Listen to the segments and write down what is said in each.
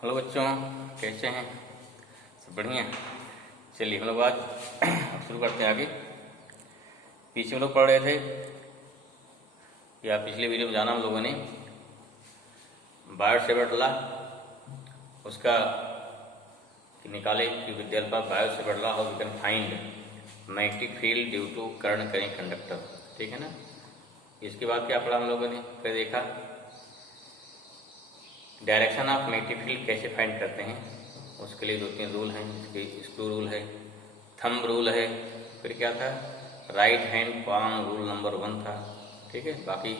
Hello बच्चों, कैसे हैं? सब बढ़िया। चलिए हम लोग आज शुरू करते हैं आगे। पीछे हम लोग पढ़ रहे थे या पिछले वीडियो में जाना हम लोगों ने बायोट-सेवर्ट लॉ, उसका निकाले कि विद्यालय पर Biot Savart law how we can find magnetic field due to current current conductor. ठीक है ना। इसके बाद क्या पढ़ा हम लोगों ने? फिर देखा डायरेक्शन ऑफ मैग्नेटिक फील्ड कैसे फाइंड करते हैं। उसके लिए 2-3 रूल हैं। स्क्रू रूल है, थंब रूल है, फिर क्या था, right hand palm rule number 1 था। ठीक है। बाकी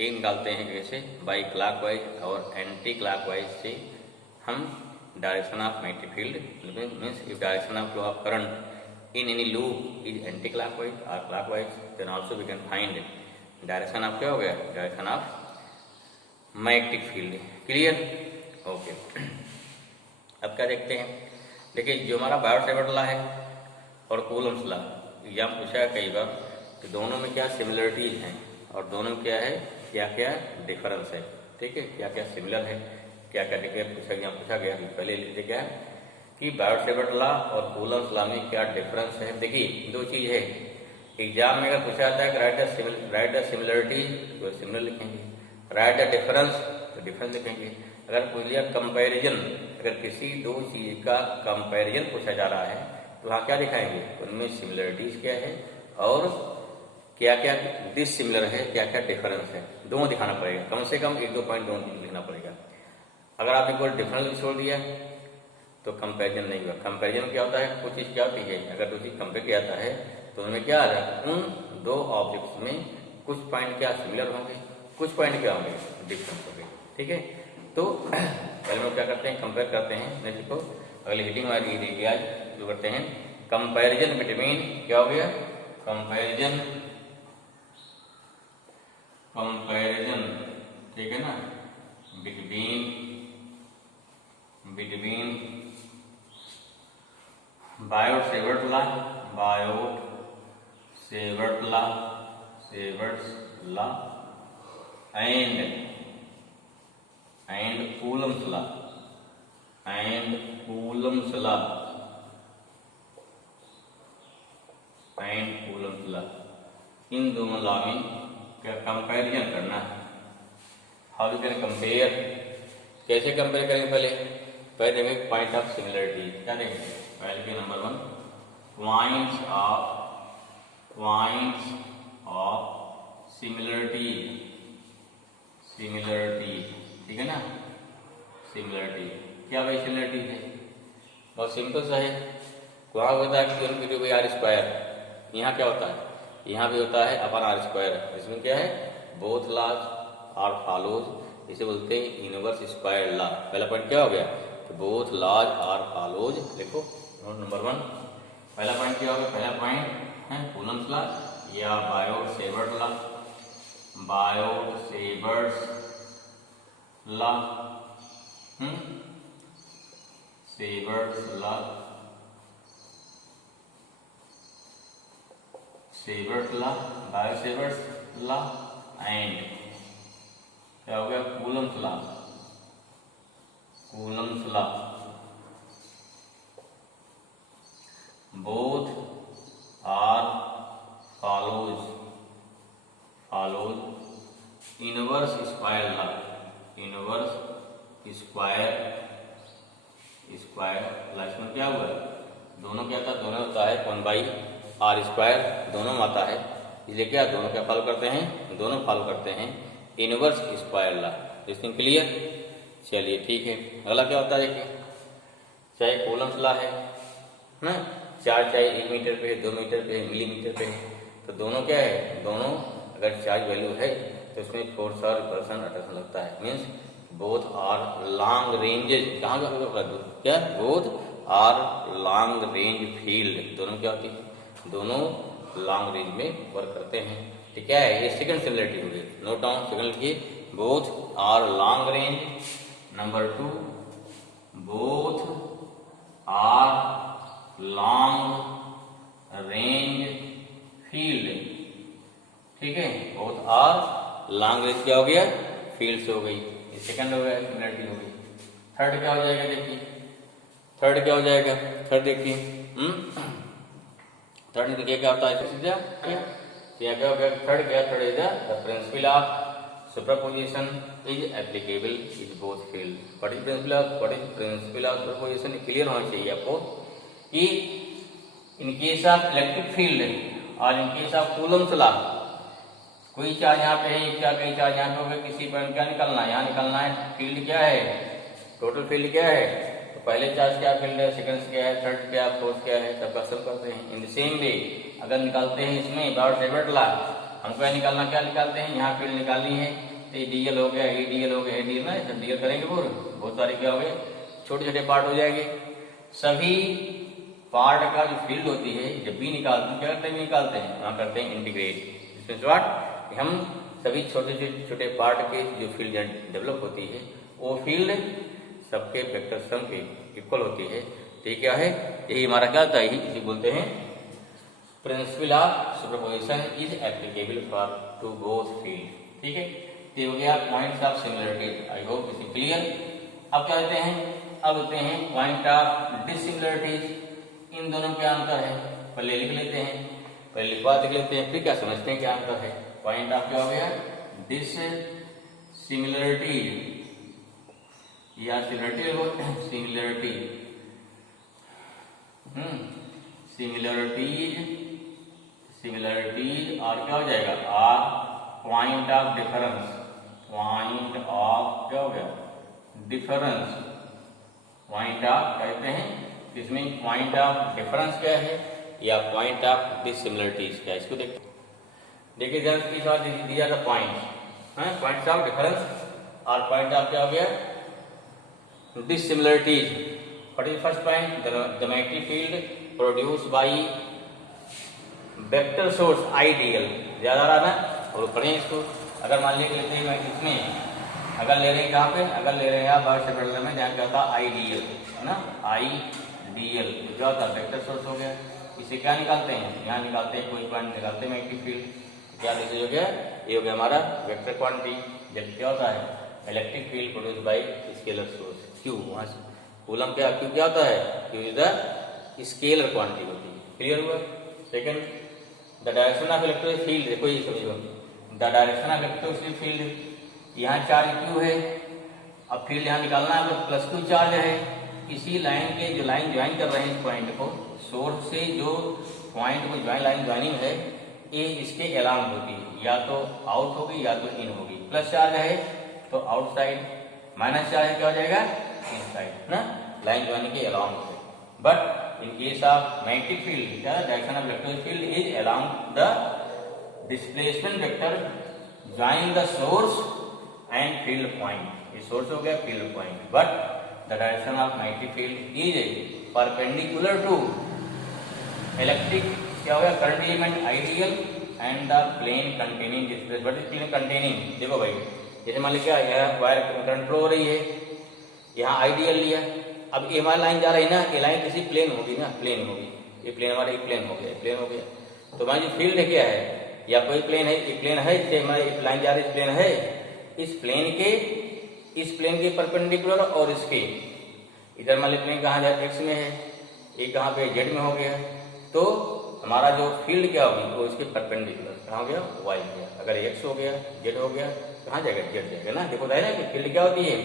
ये निकालते हैं कैसे, बाई क्लॉकवाइज और एंटी क्लॉकवाइज से हम direction of magnetic field means if direction of flow of current in any loop is anti clockwise और clockwise, then also we can find direction of क्या हो गया, direction of magnetic field. Clear? Okay. अब क्या देखते हैं, देखिए जो हमारा बायोट-सेवर्ट लॉ है और कूलम्स लॉ, एग्जाम पूछा है कई बार कि दोनों में क्या सिमिलरिटीज हैं और दोनों में क्या है, क्या क्या डिफरेंस है। ठीक है, क्या क्या सिमिलर है, क्या क्या डिफरेंस पूछा गया। पहले लिखते क्या है कि बायोट-सेवर्ट लॉ और कूलम्स लॉ में क्या डिफरेंस है। देखिए दो चीज है, एग्जाम में अगर पूछा जाता है कि राइट द सिमिलरिटी तो सिमिलर लिखेंगे, राइट द डिफरेंस तो डिफरेंस लिखेंगे। अगर पूछ लिया कंपैरिजन, अगर किसी दो चीज का कंपैरिजन पूछा जा रहा है तो वहाँ क्या दिखाएंगे, उनमें सिमिलरिटीज क्या है और क्या क्या डिसिमिलर है, क्या क्या डिफरेंस है, दोनों दिखाना पड़ेगा। कम से कम 1-2 पॉइंट दोनों लिखना पड़ेगा। अगर आप एक डिफरेंस छोड़ दिया तो कंपैरिजन नहीं हुआ। कंपैरिजन क्या होता है, कुछ चीज क्या होती है, अगर दो चीज कंपेयर किया जाता है तो उनमें क्या आ जाता है, उन दो ऑब्जेक्ट्स में कुछ पॉइंट क्या सिमिलर होंगे, कुछ पॉइंट क्या होंगे, डिफरेंस होंगे। ठीक है। तो पहले हम क्या करते हैं, कंपेयर करते हैं। नहीं देखो अगली हीटिंग वाली आज जो करते हैं कंपैरिजन बिटवीन, क्या हो गया, कंपैरिजन ठीक है ना, between Biot Savart law and Coulomb's law, इन दोनों लॉ में क्या कंपैरिजन करना है। हाउ यू कैन कंपेयर, कैसे कंपेयर करेंगे, पहले देखेंगे पॉइंट ऑफ सिमिलरिटी। क्या देखेंगे, पहले के नंबर 1 पॉइंट्स ऑफ सिमिलरिटी। ठीक है ना, सिमिलरिटी क्या भाई, सिमिलरिटी है बहुत सिंपल सा है। वहाँ होता है कि आर स्क्वायर, यहाँ क्या होता है, यहाँ भी होता है अपन आर स्क्वायर। इसमें क्या है, बोथ लॉज आर फॉलोज, इसे बोलते हैं इनवर्स स्क्वायर लॉ। पहला पॉइंट क्या हो गया कि बोथ लॉज आर फॉलोज। देखो नंबर 1 पहला पॉइंट क्या हो गया, पहला पॉइंट है कूलम्स लॉ या Biot Savart law. Biot Savart law and क्या हो गया, Coulomb's law. Both are follows inverse square law. इसमें क्या हुआ, दोनों क्या था, दोनों होता है 1/r², दोनों में आता है, इसलिए क्या दोनों क्या फॉलो करते हैं, दोनों फॉलो करते हैं इनवर्स स्क्वायर लॉ। इसमें क्लियर? चलिए ठीक है। अगला क्या होता है, देखिए चाहे कूलम्स लॉ है ना, चार्ज चाहे 1 मीटर पे है, 2 मीटर पे है, मिलीमीटर पे है, तो दोनों क्या है, दोनों अगर चार्ज वैल्यू है तो इसमें फोर्स और रिपल्सन अट्रैक्शन लगता है। Means both are long ranges, कहाँ क्या, both are long range field, दोनों क्या होती है, दोनों लॉन्ग रेंज में वर्क करते हैं। ठीक है, ये सेकंड सिमिलरिटी हो गई। नोट डाउन, सेकंड लिखिए, both are long range. Number 2 both are long range field. ठीक है, बोथ आर लॉन्ग रेंज क्या हो गया, फील्ड्स हो गई, ये सेकंड हो गया, सिमिलरिटी हो गई। थर्ड क्या हो जाएगा देखिए, थर्ड क्या हो जाएगा, थर्ड देखिए थर्ड देखिए क्या होता है, सीधा क्या हो गया, थर्ड क्या, third is the principle of superposition is applicable is both field. What is principle of superposition, clear होना चाहिए आपको कि in case of electric field और in case of Coulomb's law, कोई चार्ज यहाँ पे है, क्या कई चार्ज यहाँ पे हो गए, किसी पॉइंट क्या निकलना है, यहाँ निकलना है, फील्ड क्या है, टोटल फील्ड क्या है, तो पहले चार्ज क्या फील्ड है, सेकंड क्या है, थर्ड क्या, फोर्थ क्या है, सबका सब करते हैं। इन द सेम वे अगर निकालते हैं इसमें बाउट लॉ, हमको क्या निकालना, क्या निकालते हैं, यहाँ फील्ड निकालनी है, तो डीएल हो गया, डीएल हो गया, डीएल ना, सब डीएल करेंगे पूरे, बहुत सारे क्या हो गए, छोटे छोटे पार्ट हो जाएंगे। सभी पार्ट का जो फील्ड होती है जब भी निकालते हैं, क्या करते हैं, निकालते हैं, वहाँ करते हैं इंटीग्रेट। इसमें व्हाट, हम सभी छोटे छोटे पार्ट के जो फील्ड डेवलप होती है वो फील्ड सबके वेक्टर सम के इक्वल होती है। ठीक क्या है, यही हमारा क्या होता है, इसी बोलते हैं principle of superposition is applicable for to both field. ठीक है, ये हो गया points of similarity. I hope this is clear. अब क्या होते हैं, अब होते हैं पॉइंट ऑफ डिसिमिलरिटीज, इन दोनों क्या अंतर है, पहले लिख लेते हैं, पहले लिखवा देख लेते हैं, फिर क्या समझते हैं क्या अंतर है। पॉइंट ऑफ क्या हो गया, डिसिमिलरिटी या सिमिलरिटी, सिमिलरिटी सिमिलरिटीज, सिमिलरिटीज और क्या हो जाएगा, point of difference, point of क्या हो गया, डिफरेंस, पॉइंट ऑफ कहते हैं, इसमें पॉइंट ऑफ डिफरेंस क्या है या पॉइंट ऑफ डिसिमिलरिटीज क्या है, इसको देखते देखिए जरा इस बार दिया था पॉइंट, पॉइंट्स ऑफ डिफरेंस और पॉइंट ऑफ क्या हो गया, dissimilarities. What is first point, the magnetic field produce by vector source ideal, ज्यादा रहा ना, और पढ़ें इसको। अगर मान लिया लेते हैं इसमें, अगर ले रहे हैं कहाँ पे, अगर ले रहे हैं आप बाहर से में, जहाँ क्या था आइडियल है ना, आइडियल क्या होता है, वेक्टर सोर्स हो गया। इसे क्या निकालते हैं, यहाँ निकालते हैं, कोई पॉइंट निकालते हैं मैग्नेटिक फील्ड, क्या दिस हो गया, ये हो गया हमारा वेक्टर क्वांटिटी। जब क्या होता है, electric field produce by scalar source Q, वहां से कूलम क्या, क्यू क्या होता है, Q is the scalar quantity होती है। क्लियर हुआ। Second, the direction of electric field, देखो ये समझो, the direction of electric field, यहाँ चार्ज क्यू है, अब फील्ड यहाँ निकालना है तो प्लस क्यू चार्ज है, इसी लाइन के जो लाइन ज्वाइन कर रहे हैं इस पॉइंट को, सोर्स से जो पॉइंट को ज्वाइन लाइन ज्वाइनिंग है, ये इसके अलाउंड होती है, या तो आउट होगी या तो इन होगी। प्लस चार्ज है तो आउटसाइड, माइनस चार्ज है क्या हो जाएगा, इनसाइड ना, लाइन ज्वाइनिंग के अलाउंड होते। But in case of magnetic field, क्या direction of electric field is along the displacement vector join the source and field point, ये सोर्स हो गया, field point. But the direction of magnetic field is perpendicular to electric क्या हो गया, current element I dl and the plane containing displace. What is plane containing, देखो भाई, जैसे मान लीजिए यहाँ वायर करंट फ्लो हो रही है, यहाँ आइडियल लिया, अब ये हमारी लाइन जा रही है ना, ये लाइन किसी प्लेन होगी ना, प्लेन होगी, ये प्लेन हमारा एक प्लेन हो गया, प्लेन हो गया, तो हमारी जो फील्ड है क्या है, या कोई प्लेन है, एक प्लेन है, जैसे हमारी एक लाइन जा रही है, प्लेन है, इस प्लेन के परपेंडिकुलर और इसके इधर मान लीजिए प्लेन कहाँ जाए, एक्स में है, ये कहाँ पे जेड में हो गया, तो हमारा जो फील्ड क्या होगी वो इसके परपेंडिकुलर कहाँ हो गया, वाई गया। अगर एक्स हो गया, जेड हो गया, कहाँ जाएगा, जेड जाएगा ना। देखो ना कि फील्ड क्या होती है,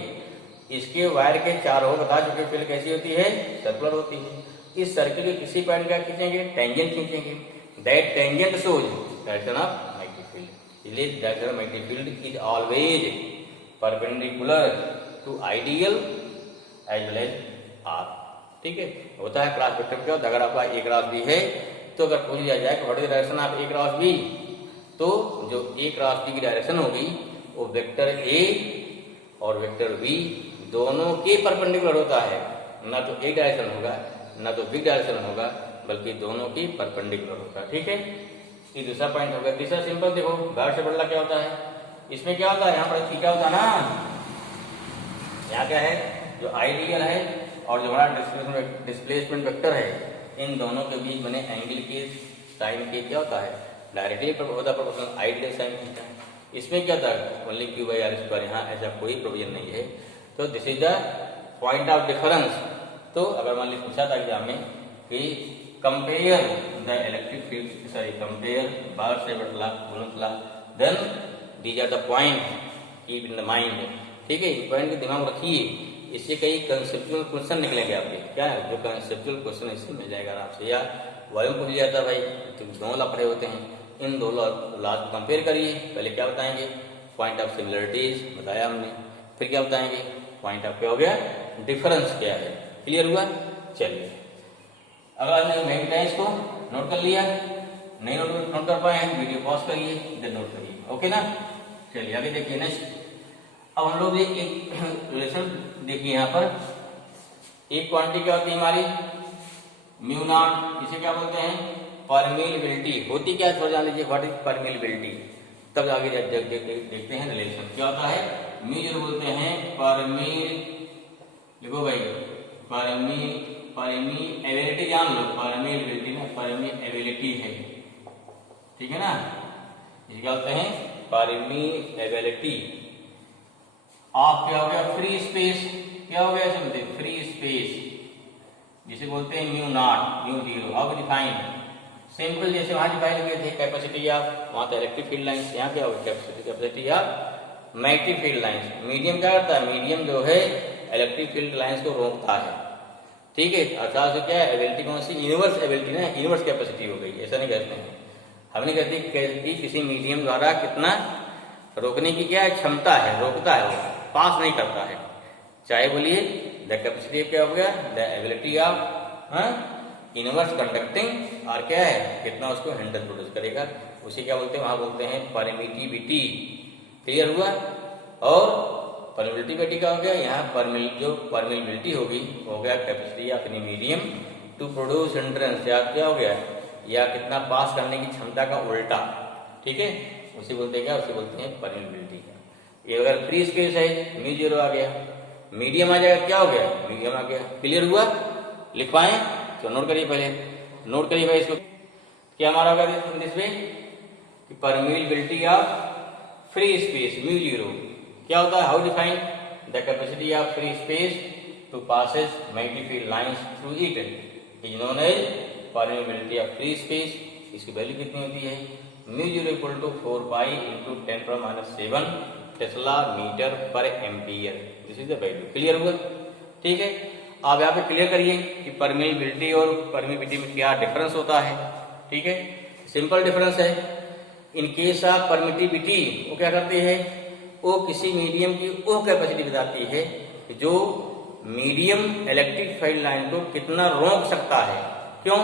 इसके वायर के चार हो बता चुके, फील्ड कैसी होती है, सर्कुलर होती है। इस सर्किल के किसी पॉइंट का खींचेंगे, टेंजेंट खींचेंगे, that tangent shows direction of magnetic field, इसलिए direction of magnetic field is always perpendicular to I dl as well as r. ठीक है, होता है क्रॉस वेक्टर क्या होता है, अगर आपका ए क्रॉस बी है तो अगर पूछ लिया जाए what is direction of A cross B, तो जो ए क्रॉस बी की डायरेक्शन होगी वो वेक्टर ए और वेक्टर बी दोनों के परपेंडिकुलर होता है, ना तो एक डायरेक्शन होगा ना तो बी डायरेक्शन होगा, बल्कि दोनों की परपेंडिकुलर होता है। ठीक है, ये दूसरा पॉइंट होगा। तीसरा सिंपल देखो, बाहर से बड़ा क्या होता है, इसमें क्या होता है, यहाँ पर क्या होता है ना, यहाँ क्या है, जो आइडियल है और जो हमारा डिस्प्लेसमेंट वेक्टर है, इन दोनों के बीच बने एंगल के साइन के क्या होता है, डायरेक्टली होता है प्रोपोर्शनल आइडियल साइन थीटा। इसमें क्या था, only q by r square, यहाँ ऐसा कोई प्रोविजन नहीं है। तो this is the point of difference, तो अगर मान लीजिए पूछा था एग्जाम में कि compare the electric field, sorry compare बाहर से बटला गुणतला, then these are the point keep in the mind. ठीक है, पॉइंट को दिमाग में रखिए, इससे कई कंसेप्चुअल क्वेश्चन निकलेंगे आपके। क्या है जो कंसेप्चुअल क्वेश्चन इससे मिल जाएगा आराम से। या वॉल्यूम पूछ जाता है भाई, तो दोनों लफड़े होते हैं, इन दोनों लॉज को कंपेयर करिए। पहले क्या बताएंगे, पॉइंट ऑफ सिमिलरिटीज बताया हमने, फिर क्या बताएंगे, पॉइंट ऑफ क्या हो गया, डिफरेंस क्या है। क्लियर हुआ? चलिए, अगर आपने मैग्नेटाइज को नोट कर लिया, नहीं नोट कर पाए हैं, वीडियो पॉज करिए, इधर नोट करिए। ओके ना? चलिए आगे देखिए नेक्स्ट। अब हम लोग एक रिलेशन देखिए यहाँ पर। एक क्वांटिटी क्या होती है हमारी, म्यू नॉट, इसे क्या बोलते हैं, परमिएबिलिटी। होती क्या है, जान लीजिए व्हाट इज परमिएबिलिटी, तब आगे देखते हैं रिलेशन क्या होता है। म्यू जीरो बोलते हैं लिखो भाई, परमिएबिलिटी जान लो, परमिएबिलिटी ना परमिएबिलिटी है, ठीक है ना। इसे क्या बोलते हैं, परमिएबिलिटी ऑफ क्या हो गया, फ्री स्पेस। क्या हो गया, समझे, फ्री स्पेस, जिसे बोलते हैं mu naught, mu zero. How define, simple, जैसे वहां डिफाइन किए थे कैपेसिटी ऑफ, वहां तो इलेक्ट्रिक फील्ड लाइंस, यहाँ क्या होगा capacity of magnetic field lines. Medium क्या करता है, मीडियम जो है इलेक्ट्रिक फील्ड लाइंस को रोकता है। ठीक है, अर्थात से क्या है, एबिलिटी कौन सी, यूनिवर्स एबिलिटी ना, यूनिवर्स कैपेसिटी हो गई। ऐसा नहीं कहते हैं, हमने कहते कि किसी मीडियम द्वारा कितना रोकने की क्या क्षमता है, रोकता है, वो पास नहीं करता है। चाहे बोलिए द कैपेसिटी क्या हो गया, the ability of inverse conducting, और क्या है, कितना उसको हैंडल प्रोड्यूस करेगा, उसे क्या बोलते हैं, वहां बोलते हैं परमिटिविटी। क्लियर हुआ? और परमिटिविटी क्या हो गया, यहाँ जो परमिटिविटी होगी हो गया capacity of any medium to produce hindrance, या क्या हो गया, या कितना पास करने की क्षमता का उल्टा। ठीक है, उसे बोलते हैं क्या, उसे बोलते हैं परमिटिविटी। ये अगर फ्री स्पेस है, म्यू जीरो आ गया, मीडियम आ जाएगा, क्या हो गया, मीडियम आ गया। क्लियर हुआ? लिख पाए तो नोट करिए, पहले नोट करिए भाई इसको। क्या हमारा होगा इसमें, permeability of free space mu zero क्या होता है, how define, the capacity of free space to passes magnetic field lines through it is known as permeability of free space. इसकी वैल्यू कितनी होती है, mu zero equal to 4 pi into 10⁻⁷ tesla metre पर ampere. This is the value. Clear हुआ? ठीक है, आप यहाँ पे क्लियर करिए कि परमिएबिलिटी और परमिएबिलिटी में क्या डिफरेंस होता है। ठीक है, सिंपल डिफरेंस है। इन केस ऑफ परमिटिविटी वो क्या करती है, वो किसी मीडियम की वो कैपेसिटी बताती है जो मीडियम इलेक्ट्रिक फील्ड लाइन को कितना रोक सकता है। क्यों,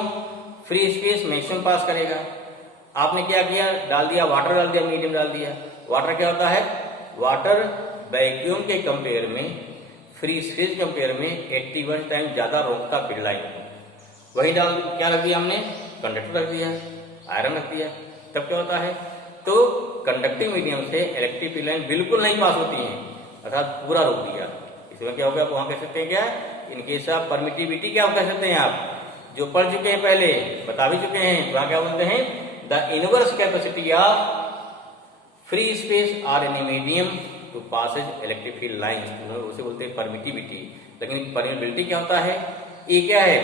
फ्री स्पेस मैक्सिमम पास करेगा। आपने क्या किया, डाल दिया वाटर, डाल दिया मीडियम, डाल दिया वाटर। क्या होता है, वाटर वैक्यूम के कंपेयर में, फ्री स्पेस कंपेयर में 81 टाइम ज्यादा रोकता फील्ड लाइन। वही डाल क्या रख दिया हमने, कंडक्टर रख दिया, आयरन रख दिया, तब क्या होता है, तो कंडक्टिंग मीडियम से इलेक्ट्रिक फील्ड लाइन बिल्कुल नहीं पास होती है, अर्थात पूरा रोक दिया। इसमें क्या होगा, वहां कह सकते हैं क्या, इन केस ऑफ परमिटिविटी क्या कह सकते हैं आप, जो पढ़ चुके हैं पहले, बता भी चुके हैं, वहां क्या बोलते हैं, the inverse capacity of free space or any medium to passes electric field lines, उसे बोलते हैं परमिटिविटी। लेकिन परमिटिविटी क्या होता है, ये क्या है,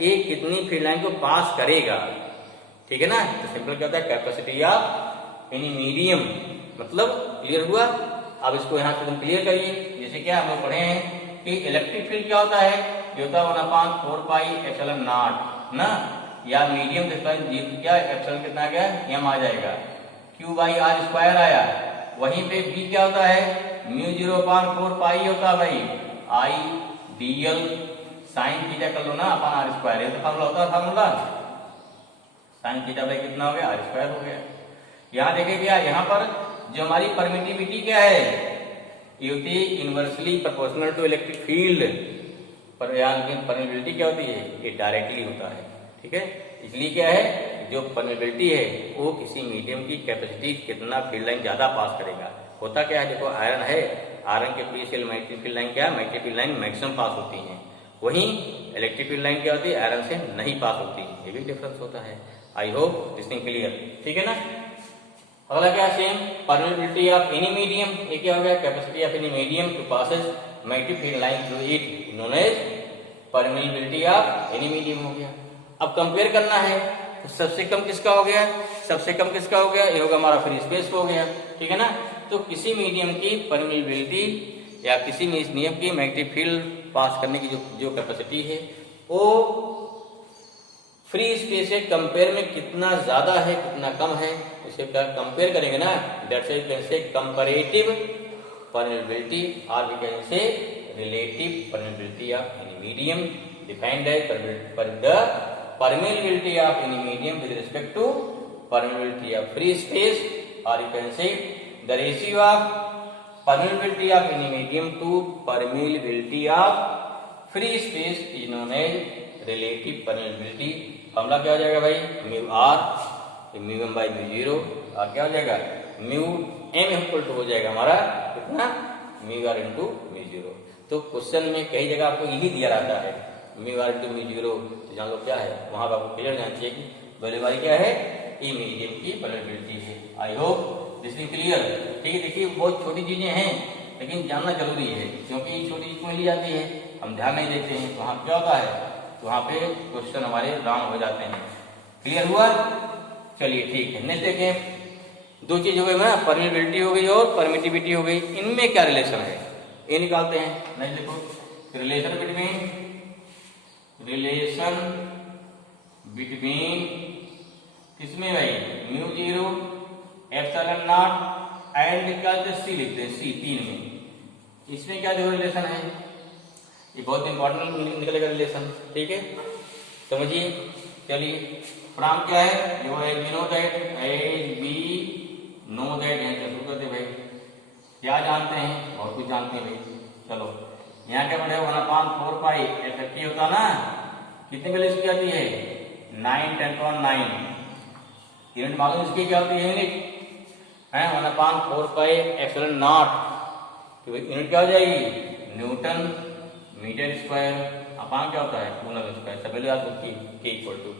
ये कितनी फील्ड लाइन को पास करेगा। ठीक है ना, तो सिंपल क्या होता है, कैपेसिटी ऑफ एनी मीडियम, मतलब क्लियर हुआ। अब इसको यहां से तुम क्लियर करिए, जैसे क्या हम लोग पढ़े हैं कि इलेक्ट्रिक फील्ड क्या होता है, ये होता है 1/4 पाई एप्सिलॉन नॉट ना, या मीडियम क्या एप्सिलॉन कितना गया, एम आ जाएगा, Q/r² आया। वहीं पे B क्या होता है, म्यू 0/4 पाई होता है भाई, I dl साइन थीटा कर लो ना अपन r², ये तो फार्मूला होता है, फार्मूला साइन थीटा भाई कितना हो गया, r² हो गया। यहाँ देखिए क्या, यहाँ पर जो हमारी परमिटिविटी क्या है, ये होती है inversely proportional to electric field, पर यहाँ परमिटिविटी क्या होती है, ये डायरेक्टली होता है। ठीक है, इसलिए क्या है, जो परमिटिविटी है वो किसी मीडियम की कैपेसिटी कितना फील्ड लाइन ज्यादा पास करेगा। होता क्या है, देखो आयरन है, आयरन के free cell magnetic field line क्या, magnetic field line maximum pass होती है, वहीं इलेक्ट्रिक फील्ड लाइन क्या होती है, आयरन से नहीं पास होती। ये भी डिफरेंस होता है। I hope this thing clear. ठीक है ना, अगला क्या, same permittivity of any medium, ये क्या हो गया, capacity of any medium to passes magnetic field line through it known as permeability of any medium हो गया। अब कंपेयर करना है तो सबसे कम किसका हो गया, सबसे कम किसका हो गया, ये होगा हमारा फ्री स्पेस हो गया, ठीक है ना। तो किसी मीडियम की परमेबिलिटी या किसी मीडियम की मैग्नेटिक फील्ड पास करने की जो कैपेसिटी है वो फ्री स्पेस से कंपेयर में कितना ज्यादा है कितना कम है, इसे क्या कंपेयर करेंगे ना, that's why we can say comparative permeability और we can say relative permeability of any medium defined as per the permeability of any medium with respect to permeability of free space, or you can say the ratio of permeability of any medium to permeability of free space is known as relative permeability। Formula क्या हो जाएगा भाई, mu R mu M by mu zero, और क्या हो जाएगा mu M equal to हो जाएगा हमारा कितना, mu R into mu zero. तो क्वेश्चन में कई जगह आपको यही दिया रहता है mu R into mu zero, तो जान लो क्या है, वहां पर आपको क्लियर जाना चाहिए कि वैल्यू वाली क्या है, ई मीडियम की परमेबिलिटी है। I hope this is clear. ठीक है, देखिए बहुत छोटी चीजें हैं लेकिन जानना जरूरी है, क्योंकि छोटी चीज मिल जाती है हम ध्यान नहीं देते हैं, तो वहां क्या होता है, तो वहां पे क्वेश्चन हमारे रॉन्ग हो जाते हैं। क्लियर हुआ, चलिए ठीक है। नेक्स्ट देखें, दो चीज हो गई ना, परमेबिलिटी हो गई और परमिटिविटी हो गई, इनमें क्या रिलेशन है ये निकालते हैं। नेक्स्ट देखो, रिलेशन बिटवीन किसमें भाई, mu zero epsilon not and क्या सी लिखते हैं, सी तीन में, इसमें क्या जो रिलेशन है, ये बहुत इंपॉर्टेंट निकलेगा रिलेशन, ठीक है समझिए। चलिए फ्रॉम क्या है, जो है we know that, as we know that, यहाँ से शुरू करते भाई, क्या जानते हैं, बहुत कुछ जानते हैं भाई। चलो यहाँ क्या बढ़ेगा, 1/4 पाई एफ होता ना, कितने वैल्यू इसकी आती है, 9 10⁹ यूनिट मालूम इसकी क्या होती है, यूनिट है 1/4 पाई एप्सिलॉन नॉट, तो यूनिट क्या हो जाएगी, न्यूटन मीटर स्क्वायर अपान क्या होता है, कूलम स्क्वायर। सब वैल्यू आपको के इक्वल टू,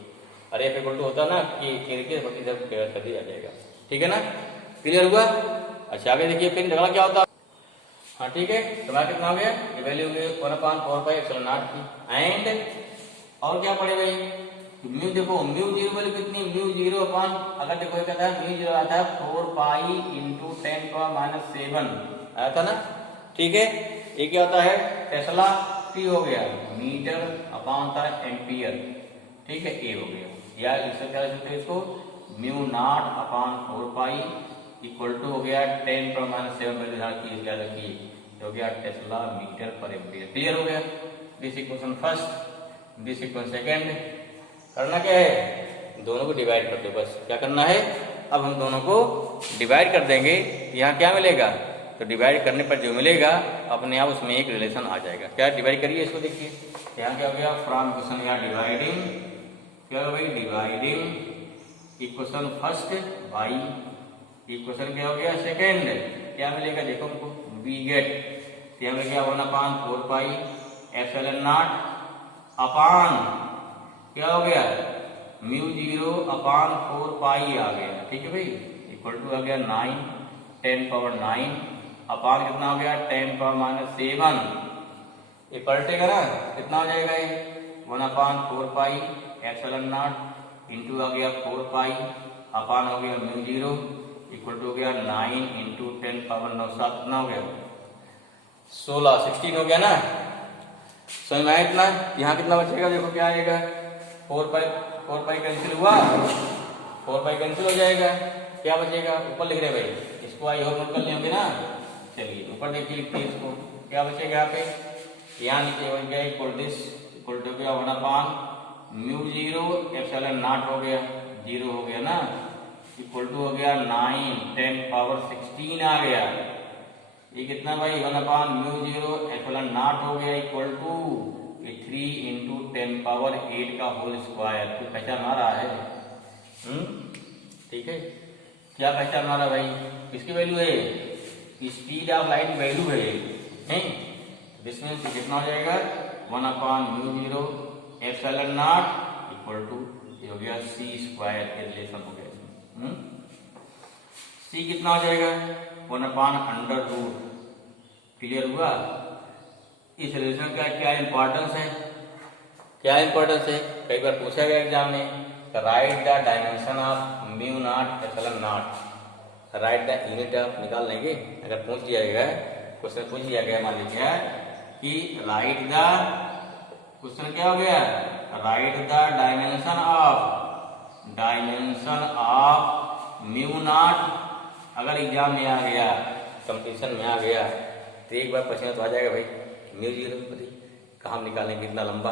अरे एफ इक्वल टू होता ना के इधर कर दिया जाएगा, ठीक है ना। क्लियर हुआ। अच्छा आगे देखिए फिर अगला क्या होता है, हाँ ठीक है, तुम्हारा कितना हो गया, ये वैल्यू हो गई 1/4 पाई एप्सिलॉन नॉट की, एंड और क्या पड़े भाई, म्यू देखो, म्यू जीरो वैल्यू कितनी, म्यू जीरो अपान, अगर देखो क्या था, म्यू जीरो आता है 4 पाई इंटू 10⁻⁷ आया था ना, ठीक है। ये क्या होता है, टेस्ला टी हो गया, मीटर अपान था एम्पियर, ठीक है, ए हो गया, या इससे क्या लिखते हैं इसको, mu not upon 4 pi equal to हो गया 10⁻⁷ वैल्यू क्या रखिए, हो गया टेस्ला मीटर पर एम्पियर। क्लियर हो गया। This equation first, this equation second. करना क्या है, दोनों को डिवाइड कर दो, बस क्या करना है, अब हम दोनों को डिवाइड कर देंगे, यहाँ क्या मिलेगा, तो डिवाइड करने पर जो मिलेगा अपने आप उसमें एक रिलेशन आ जाएगा। क्या डिवाइड करिए इसको, देखिए यहाँ क्या हो गया, फ्रॉम इक्वेशन यहाँ डिवाइडिंग, क्या हो भाई, dividing equation first by equation क्या हो गया सेकेंड, क्या मिलेगा देखो हमको, वी गेट, क्या मिलेगा 1/4 पाई एप्सिलॉन नॉट अपान क्या हो गया, म्यू जीरो अपान 4 पाई आ गया, ठीक है भाई, इक्वल टू आ गया 9 10⁻⁹ अपान कितना हो गया 10⁻⁷, ये पलटेगा ना, कितना हो जाएगा ये 1/4 पाई एप्सिलॉन नॉट इंटू आ गया 4 पाई अपान हो गया म्यू जीरो इक्वल टू हो गया 9 इंटू 10⁻⁹, कितना हो गया 16 हो गया ना, समझ में आया इतना। यहाँ कितना बचेगा देखो, क्या आएगा, 4 पाई कैंसिल हुआ, 4 पाई कैंसिल हो जाएगा, क्या बचेगा, ऊपर लिख रहे भाई, इसको आई होप नोट कर लेंगे ना। चलिए ऊपर देखिए लिखते हैं इसको, क्या बचेगा यहाँ पे, यहाँ नीचे बन गया इक्वल दिस इक्वल टू गया 1/, म्यू जीरो एप्सिलॉन नॉट हो गया, जीरो हो गया ना, इक्वल टू हो गया 9 10⁻16 आ गया, ये कितना भाई 1/, म्यू जीरो एप्सिलॉन नॉट हो गया इक्वल टू 3 इंटू 10⁸ का होल स्क्वायर। तो पहचान आ रहा है, ठीक है, क्या पहचान आ रहा भाई, किसकी वैल्यू है, स्पीड ऑफ लाइट वैल्यू है, दिस मींस कितना हो जाएगा 1/, mu zero epsilon not equal to ये हो गया सी स्क्वायर, के रिलेशन हो गया, सी कितना हो जाएगा 1/√। क्लियर हुआ। इस सोल्यूशन का क्या इंपॉर्टेंस है, क्या इंपॉर्टेंस है। कई बार पूछा गया एग्जाम में, right the dimension of mu naught epsilon not, right the unit of, निकाल लेंगे। अगर पूछ दिया गया क्वेश्चन, पूछ दिया गया मान लीजिए कि राइट द, क्वेश्चन क्या हो गया, right the dimension of mu naught. अगर एग्जाम में आ गया, कंपटीशन में आ गया, तो एक बार क्वेश्चन तो आ जाएगा भाई म्यू जीरो कहाँ निकालेंगे, कितना लंबा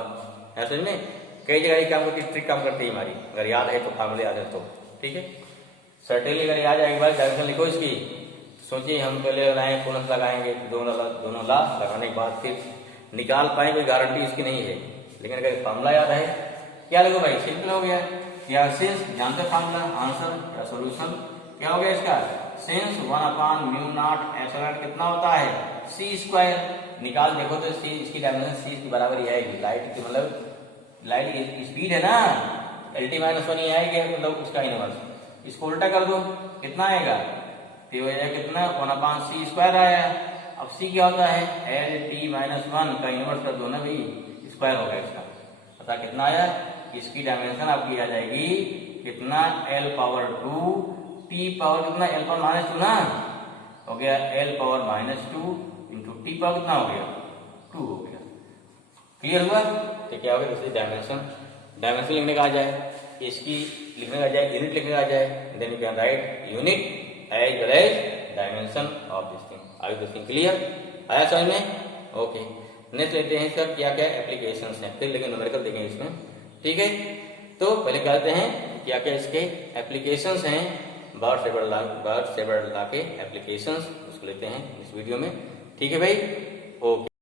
है। समझ में कई जगह ये काम करती, ट्रिक काम करती है हमारी, अगर याद है तो फार्मूले याद है तो ठीक है। सर्टेनली अगर याद आएगी बार डायमेंशन लिखो इसकी, सोचिए हम पहले लगाएंगे, पूर्ण लगाएंगे, दोनों ला लगाने के बाद फिर निकाल पाए, कोई गारंटी इसकी नहीं है। लेकिन अगर फार्मूला याद है, क्या लिखो भाई, सिंपल हो गया। क्या सिंस जानते फार्मूला, आंसर या सोल्यूशन क्या हो गया इसका, सिंस 1/μ0 एप्सिलॉन कितना होता है, सी स्क्वायर। निकाल देखो तो सी, इसकी डायमेंशन सी की बराबर ही आएगी। लाइट की मतलब लाइट की स्पीड है ना, LT-1 ही आएगी, मतलब उसका इनवर्स। इसको उल्टा कर दो, कितना आएगा, तो हो जाएगा कितना, 1/c² आया। अब c क्या होता है, LT-1 का इनवर्स कर दो ना भाई, स्क्वायर होगा इसका, पता कितना आया। इसकी डायमेंशन आपकी आ जाएगी कितना, L⁻², T पावर कितना, L⁻² ना हो गया, L⁻² इंटू T पावर कितना हो गया, 2 हो गया। क्लियर हुआ। तो क्या होगा, दूसरी डायमेंशन लिखने का आ जाए, इसकी लिखने का आ जाए, यूनिट लिखने का आ जाए, then you can write unit as well as dimension of this thing. आगे दिस थिंग क्लियर आया समझ में। ओके, नेक्स्ट लेते हैं सर क्या क्या एप्लीकेशंस हैं, फिर लेकिन न्यूमेरिकल देखेंगे इसमें, ठीक है। तो पहले कहते हैं क्या क्या इसके एप्लीकेशंस हैं, बर्ड सेबर ला के एप्लीकेशंस, उसको लेते हैं इस वीडियो में, ठीक है भाई। ओके।